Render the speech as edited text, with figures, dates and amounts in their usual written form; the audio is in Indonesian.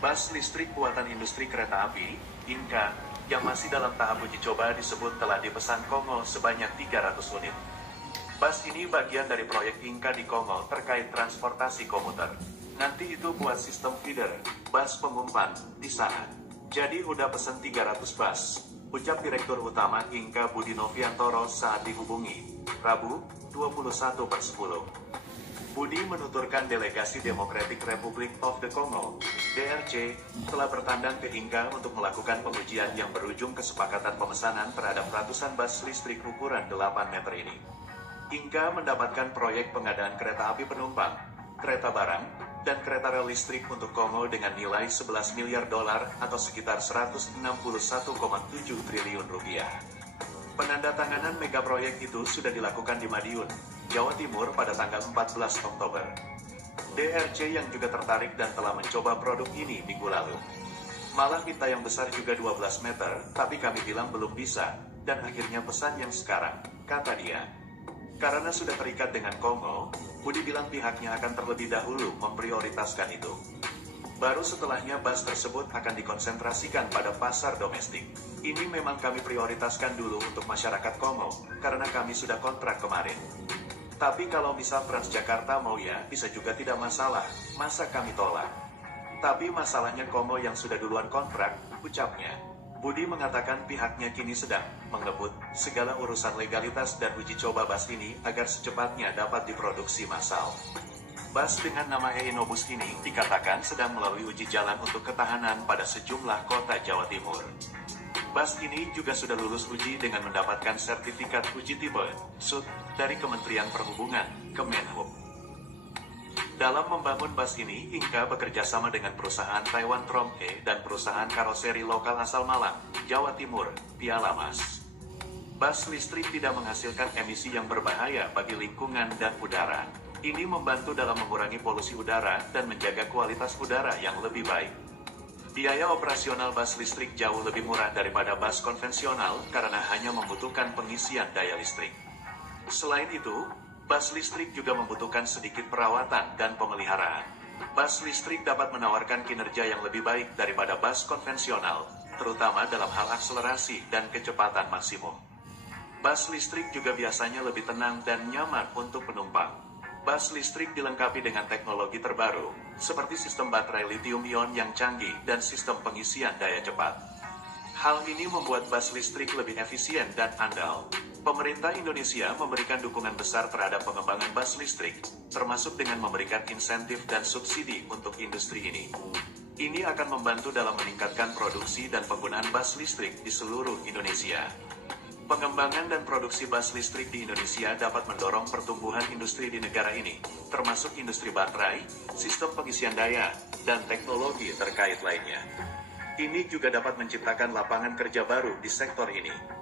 Bus listrik buatan industri kereta api, Inka, yang masih dalam tahap uji coba disebut telah dipesan Kongo sebanyak 300 unit. Bus ini bagian dari proyek Inka di Kongo terkait transportasi komuter. Nanti itu buat sistem feeder, bus pengumpan, di sana. Jadi udah pesen 300 bus, ucap Direktur Utama Inka Budi Noviantoro saat dihubungi, Rabu, 21/10. Budi menuturkan delegasi Democratic Republic of the Congo, DRC, telah bertandang ke Inka untuk melakukan pengujian yang berujung kesepakatan pemesanan terhadap ratusan bus listrik ukuran 8 meter ini. Inka mendapatkan proyek pengadaan kereta api penumpang, kereta barang, dan kereta rel listrik untuk Kongo dengan nilai 11 miliar dolar atau sekitar 161,7 triliun rupiah. Penandatanganan mega proyek itu sudah dilakukan di Madiun, Jawa Timur pada tanggal 14 Oktober. DRC yang juga tertarik dan telah mencoba produk ini minggu lalu. Malah minta yang besar juga 12 meter, tapi kami bilang belum bisa, dan akhirnya pesan yang sekarang, kata dia. Karena sudah terikat dengan Kongo, Budi bilang pihaknya akan terlebih dahulu memprioritaskan itu. Baru setelahnya bus tersebut akan dikonsentrasikan pada pasar domestik. Ini memang kami prioritaskan dulu untuk masyarakat Kongo, karena kami sudah kontrak kemarin. Tapi kalau misal Transjakarta mau ya, bisa juga tidak masalah, masa kami tolak. Tapi masalahnya Kongo yang sudah duluan kontrak, ucapnya. Budi mengatakan pihaknya kini sedang mengebut segala urusan legalitas dan uji coba bus ini agar secepatnya dapat diproduksi massal. Bus dengan nama Einobus ini dikatakan sedang melalui uji jalan untuk ketahanan pada sejumlah kota Jawa Timur. Bus ini juga sudah lulus uji dengan mendapatkan sertifikat uji tipe (SUT) dari Kementerian Perhubungan, Kemenhub. Dalam membangun bus ini, Inka bekerja sama dengan perusahaan Taiwan Tromhe dan perusahaan karoseri lokal asal Malang, Jawa Timur, Pialamas. Bus listrik tidak menghasilkan emisi yang berbahaya bagi lingkungan dan udara. Ini membantu dalam mengurangi polusi udara dan menjaga kualitas udara yang lebih baik. Biaya operasional bus listrik jauh lebih murah daripada bus konvensional karena hanya membutuhkan pengisian daya listrik. Selain itu, bus listrik juga membutuhkan sedikit perawatan dan pemeliharaan. Bus listrik dapat menawarkan kinerja yang lebih baik daripada bus konvensional, terutama dalam hal akselerasi dan kecepatan maksimum. Bus listrik juga biasanya lebih tenang dan nyaman untuk penumpang. Bus listrik dilengkapi dengan teknologi terbaru, seperti sistem baterai lithium-ion yang canggih dan sistem pengisian daya cepat. Hal ini membuat bus listrik lebih efisien dan andal. Pemerintah Indonesia memberikan dukungan besar terhadap pengembangan bus listrik, termasuk dengan memberikan insentif dan subsidi untuk industri ini. Ini akan membantu dalam meningkatkan produksi dan penggunaan bus listrik di seluruh Indonesia. Pengembangan dan produksi bus listrik di Indonesia dapat mendorong pertumbuhan industri di negara ini, termasuk industri baterai, sistem pengisian daya, dan teknologi terkait lainnya. Ini juga dapat menciptakan lapangan kerja baru di sektor ini.